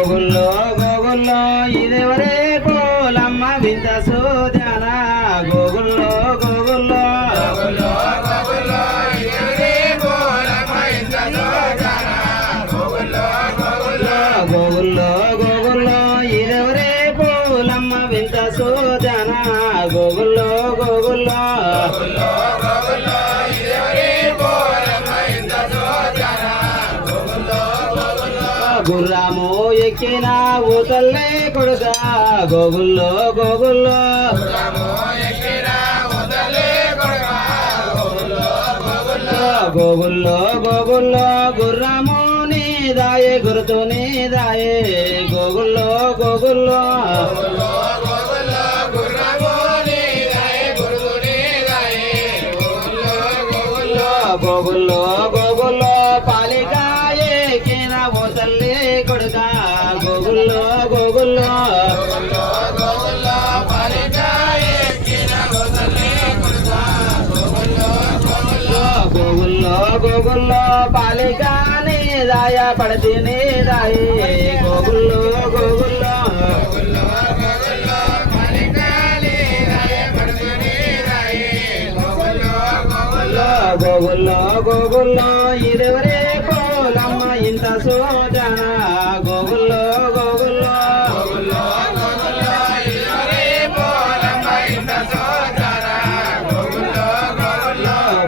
గోగుల్లో గోగుల్లో ఇదెవరే కోలమ్మ వింత సోదన గోగుల్లో గోగుల్లో గోగుల్లో గోగుల్లో ఇదెవరే కోలమ్మ వింత సోదన గోగుల్లో గోగుల్లో గుర్రాము ఎక్కిన ఊతల్లే కొడుక గోగుల్లో గోగుల్లో గోగుల్లో గోగుల్లో గుర్రాము నీదాయే గురుతు నీదాయే గోగుల్లో గోగుల్లో గోగుల్లో గోగుల్లో పాలికాయే కిన ఓతల్లే కొడుక గోగుల్లో గోగుల్లో గోగుల్లో గోగుల్లో పాలికాని దాయ పడతి నీదాయి గోగుల్లో గోగుల్లో గోగుల్లో గోగుల్లో ఇదెవరే కోలమ్మ ఇంత సోదన గోగుల్లో గోగుల్లో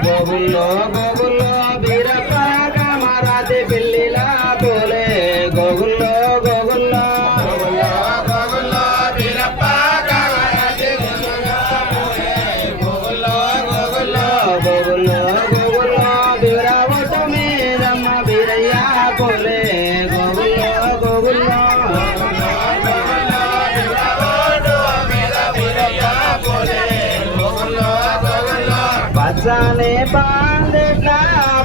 గోగుల్లో గోగుల్లో బీరప్ప కామరాతి పెళ్ళిలా పోలే గోగుల్లో గోగుల్లో గోగుల్లో గోగుల్లో బీరావట మీదమ్మ బీరయ్య పోలే గోగుల్లో గోగుల్లో పచ్చనే పాందిట్లా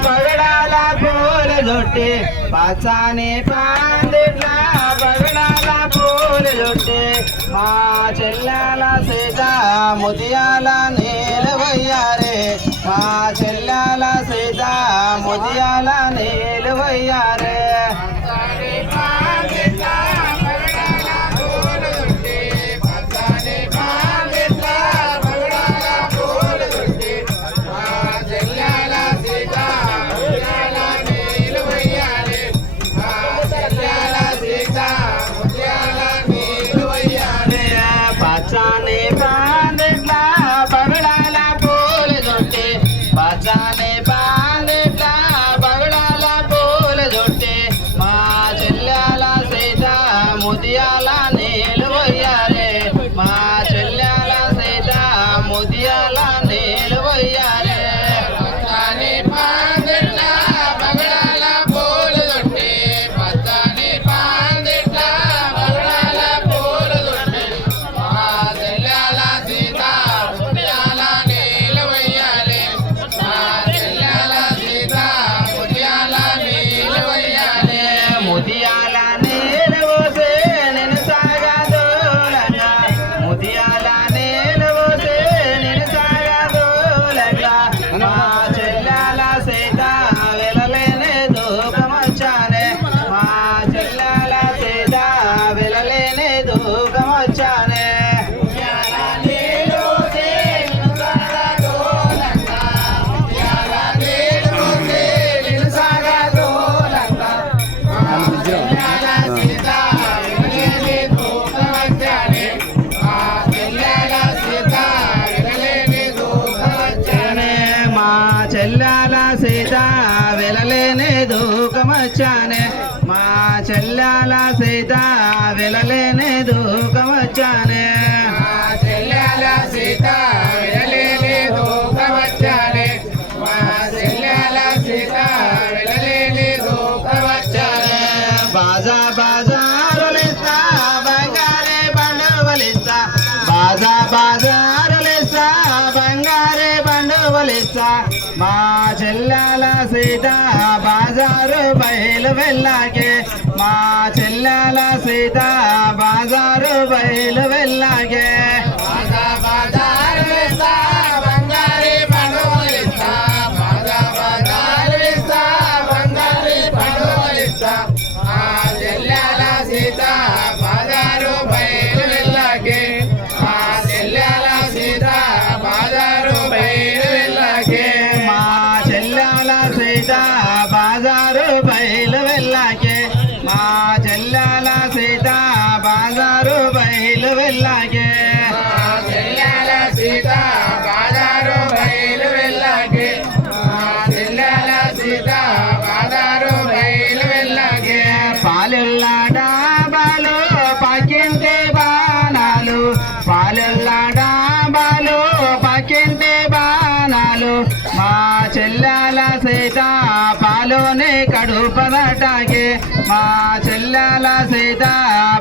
పగడాల పూల జొట్టి పచ్చనే పాందిట్లా పగడాల పూల జొట్టి మా చెల్లెల సీత ముదియాల నీలవయ్యారే మా చెల్లెల సీత ముదియాల నీలవయ్యారే పచ్చని పాందిట్లా పగడాల పూల జొట్టి పచ్చని పాందిట్లా పగడాల పూల జొట్టి మా చెల్లెల సీత ముదియాల నీలవయ్యారే మా చెల్లెల సీత ముదియాల నీలవయ్యారే ముదియాల నీలవోసే నేను సాగదోలంగా ముదియాల నీలవోసే నేను సాగదోలంగా మా చెల్లెల సీత వెలలేనే దూకమొచ్చానే మా చెల్లెల సీత వెలలేనే దూకమొచ్చానే చెల్లెల సీత వెలలేనే దూకమొచ్చానే మా చెల్లెల సీత వెలలేనే దూకమొచ్చానే చెల్లెల సీత వెలలేనే దూకమొచ్చానే మా చెల్లెల సీత వెలలేనే దూకమొచ్చానే బాజా బాజారులిస్తా బంగారే బండవలిస్తా బాజా బాజారులిస్తా బంగారే బండవలిస్తా మా చెల్లెల సీత బాజారు బయలు వెళ్ళాగే మా చెల్లెల సీత బాజారు బయలు వెళ్ళాగే బంగారే బండవలిస్తా బాజా బాజారులిస్తా బంగారే బండవలిస్తా మా చెల్లెల సీత చెల్లాల సీత బాజారు బయలు వెళ్ళాగే చెల్లాల సీత బాజారు బయలు వెళ్ళాగే చెల్లాల సీత బాజారు బయలు వెళ్ళాగే పాలుల్లా డాబాలు పక్కింటి బాణాలు పాలుల్లా డాబాలు పక్కింటి బాణాలు మా చెల్లాల సీత పాలోనే కడుపదాటాగే మా చెల్లాల సీత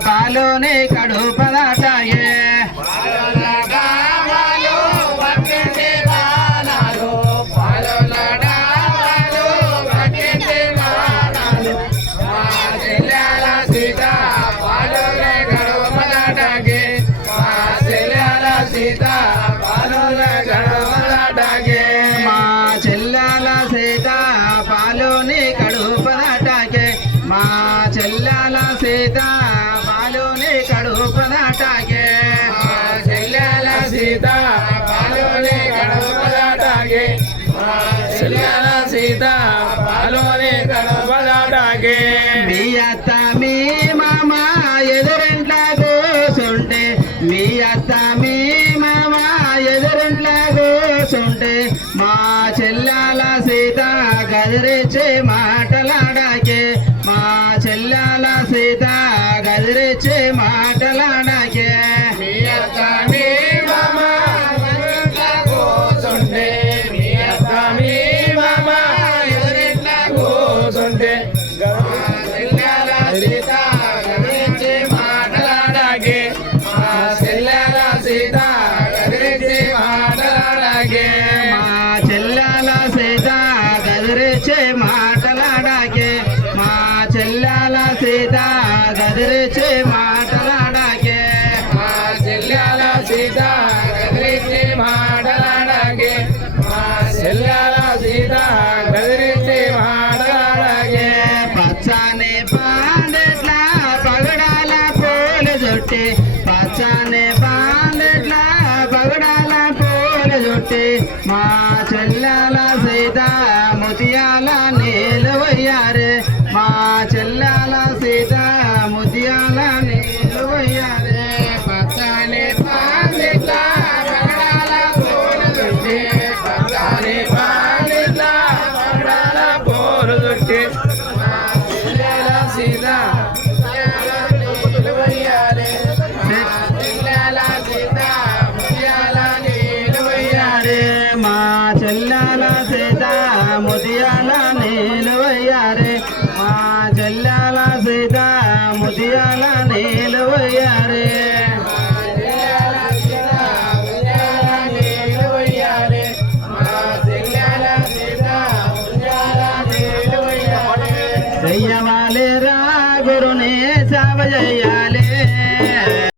పాలోనే కడుపదాటాగే సీత పాలోన గడవలాటగే మా చెల్లాల సీత పాలోని కడుపదాటాగే మా చెల్లాల సీత పాలోని కడుపదాటాగే చెల్లాల సీత పాలోని గడవలాటగే చెల్లాల సీత పాలోని గడవలాటగే మీ అత్త మీ మామ ఎదురింట్ల కూసుంటే మీ అత్త మీ మామ ఎదురింట్ల కూసుంటే మా చెల్లాల సీత గదిరిచ్చే మాటలాడాకే మా చెల్లాల సీత గదిరిచ్చే మాటలాడాకే మీ అత్త మీ మామ ఎదురింట్ల కూసుంటే మీ అత్త మీ మామ ఎదురింట్ల కూసుంటే చెల్లాల సీత గదిరిచ్చే మాటలాడాగే చెల్లాల సీత గదిరిచ్చే మాటలాడాగే మా చెల్లాల సీత గదిరిచ్చే మాటలాడాకే మా చెల్లాల సీత గదిరిచ్చే మాటలాడాకే మా చెల్లాల సీత గదిరిచ్చే మాటలాడాగే మా చెల్లాల సీత గదిరిచ్చే మాటలాడాగే పచ్చని పాండెట్ల పగడాల పూలు జుట్టి పచ్చని పాండెట్ల పగడాల పూలు జుట్టి మా చెల్లాల సీత ముతియాల నీళ్ళు వయ్యారే మా చెల్లాల సీత ముతియాల నీళ్ళు వయ్యారే పచ్చని పాండిట్ల పగడాల పూలు చుట్టి పచ్చని పాండిట్ల పగడాల పూలు చుట్టి మా చెల్లాల సీత వయ్యారే మా చెల్లాల సీత ముత్యాల నీళ్ళు వయ్యారే మా చెల్లాల సీత ముతియాల నీళ్ళు వయ్యారే మా చెల్లాల సీత ముతియాల నీళ్ళు వయ్యారే చెయ్యవాలే రా గురునే సావజయ్య